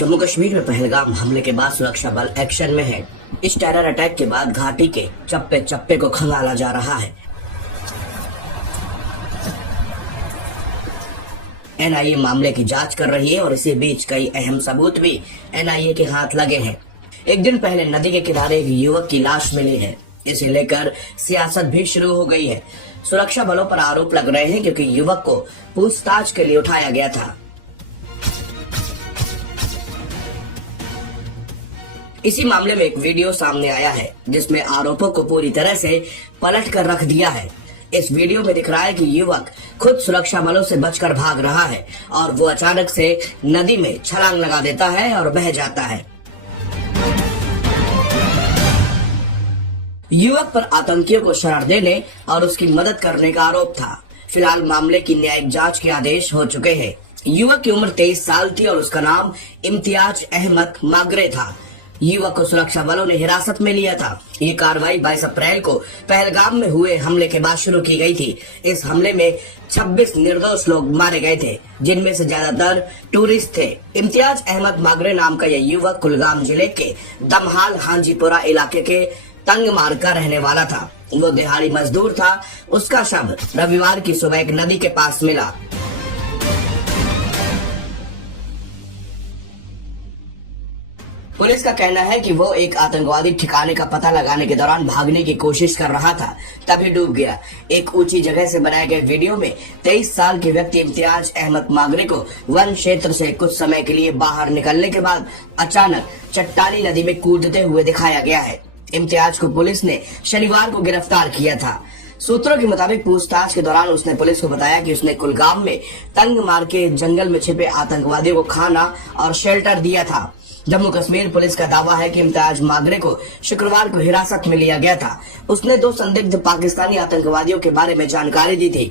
जम्मू कश्मीर में पहलगाम हमले के बाद सुरक्षा बल एक्शन में है। इस टेरर अटैक के बाद घाटी के चप्पे चप्पे को खंगाला जा रहा है। एनआईए मामले की जांच कर रही है और इसी बीच कई अहम सबूत भी एनआईए के हाथ लगे हैं। एक दिन पहले नदी के किनारे एक युवक की लाश मिली है। इसे लेकर सियासत भी शुरू हो गई है। सुरक्षा बलों पर आरोप लग रहे हैं क्योंकि युवक को पूछताछ के लिए उठाया गया था। इसी मामले में एक वीडियो सामने आया है जिसमें आरोपों को पूरी तरह से पलट कर रख दिया है। इस वीडियो में दिख रहा है कि युवक खुद सुरक्षा बलों से बचकर भाग रहा है और वो अचानक से नदी में छलांग लगा देता है और बह जाता है। युवक पर आतंकियों को शरण देने और उसकी मदद करने का आरोप था। फिलहाल मामले की न्यायिक जांच के आदेश हो चुके हैं। युवक की उम्र 23 साल थी और उसका नाम इम्तियाज अहमद मागरे था। युवक को सुरक्षा बलों ने हिरासत में लिया था। ये कार्रवाई 22 अप्रैल को पहलगाम में हुए हमले के बाद शुरू की गई थी। इस हमले में 26 निर्दोष लोग मारे गए थे, जिनमें से ज्यादातर टूरिस्ट थे। इम्तियाज अहमद मागरे नाम का यह युवक कुलगाम जिले के दमहाल हांजीपुरा इलाके के तंगमार का रहने वाला था। वो दिहाड़ी मजदूर था। उसका शव रविवार की सुबह एक नदी के पास मिला। पुलिस का कहना है कि वो एक आतंकवादी ठिकाने का पता लगाने के दौरान भागने की कोशिश कर रहा था, तभी डूब गया। एक ऊंची जगह से बनाए गए वीडियो में 23 साल के व्यक्ति इम्तियाज अहमद मागरे को वन क्षेत्र से कुछ समय के लिए बाहर निकलने के बाद अचानक चट्टानी नदी में कूदते हुए दिखाया गया है। इम्तियाज को पुलिस ने शनिवार को गिरफ्तार किया था। सूत्रों के मुताबिक पूछताछ के दौरान उसने पुलिस को बताया कि उसने कुलगाम में तंगमार के जंगल में छिपे आतंकवादियों को खाना और शेल्टर दिया था। जम्मू कश्मीर पुलिस का दावा है कि इम्तियाज मागरे को शुक्रवार को हिरासत में लिया गया था। उसने 2 संदिग्ध पाकिस्तानी आतंकवादियों के बारे में जानकारी दी थी।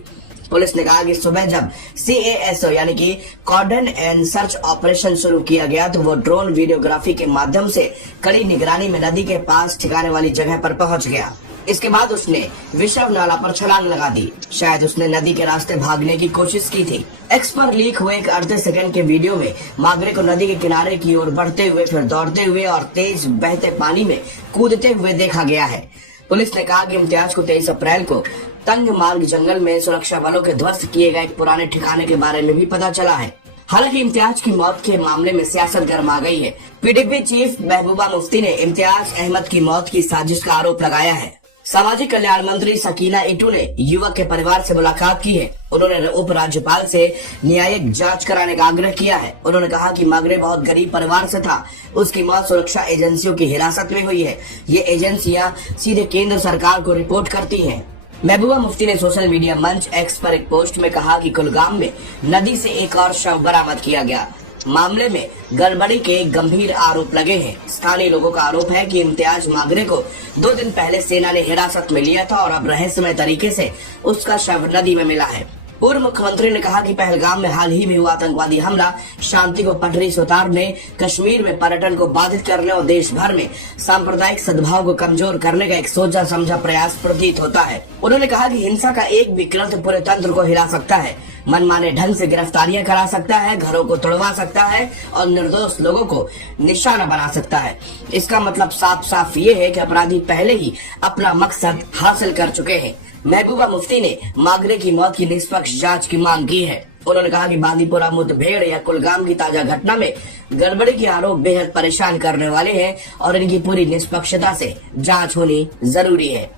पुलिस ने कहा कि सुबह जब CASO यानी कि कॉर्डन एंड सर्च ऑपरेशन शुरू किया गया तो वो ड्रोन वीडियोग्राफी के माध्यम से कड़ी निगरानी में नदी के पास ठिकाने वाली जगह पर पहुंच गया। इसके बाद उसने विषव नाला पर छलांग लगा दी। शायद उसने नदी के रास्ते भागने की कोशिश की थी। एक्स पर लीक हुए एक अर्ध सेकंड के वीडियो में मागरे को नदी के किनारे की ओर बढ़ते हुए, फिर दौड़ते हुए और तेज बहते पानी में कूदते हुए देखा गया है। पुलिस ने कहा कि इम्तियाज को 23 अप्रैल को तंग मार्ग जंगल में सुरक्षा बलों के ध्वस्त किए गए एक पुराने ठिकाने के बारे में भी पता चला है। हालांकि इम्तियाज की मौत के मामले में सियासत गर्मा गई है। PDP चीफ महबूबा मुफ्ती ने इम्तियाज अहमद की मौत की साजिश का आरोप लगाया है। सामाजिक कल्याण मंत्री सकीना इटू ने युवक के परिवार से मुलाकात की है। उन्होंने उप राज्यपाल से न्यायिक जांच कराने का आग्रह किया है। उन्होंने कहा कि मागरे बहुत गरीब परिवार से था। उसकी मौत सुरक्षा एजेंसियों की हिरासत में हुई है। ये एजेंसियां सीधे केंद्र सरकार को रिपोर्ट करती हैं। महबूबा मुफ्ती ने सोशल मीडिया मंच एक्स पर एक पोस्ट में कहा कि कुलगाम में नदी से एक और शव बरामद किया गया। मामले में गड़बड़ी के गंभीर आरोप लगे हैं। स्थानीय लोगों का आरोप है कि इम्तियाज मागरे को 2 दिन पहले सेना ने हिरासत में लिया था और अब रहस्यमय तरीके से उसका शव नदी में मिला है। पूर्व मुख्यमंत्री ने कहा कि पहलगाम में हाल ही में हुआ आतंकवादी हमला शांति को पटरी से उतारने, कश्मीर में पर्यटन को बाधित करने और देश भर में सांप्रदायिक सद्भाव को कमजोर करने का एक सोचा समझा प्रयास प्रतीत होता है। उन्होंने कहा कि हिंसा का एक भी कृत्य पूरे तंत्र को हिला सकता है, मनमाने ढंग से गिरफ्तारियां करा सकता है, घरों को तोड़वा सकता है और निर्दोष लोगों को निशाना बना सकता है। इसका मतलब साफ साफ ये है कि अपराधी पहले ही अपना मकसद हासिल कर चुके हैं। महबूबा मुफ्ती ने मागरे की मौत की निष्पक्ष जांच की मांग की है। उन्होंने कहा कि बांदीपुरा मुठभेड़ या कुलगाम की ताजा घटना में गड़बड़ी के आरोप बेहद परेशान करने वाले हैं और इनकी पूरी निष्पक्षता से जांच होनी जरूरी है।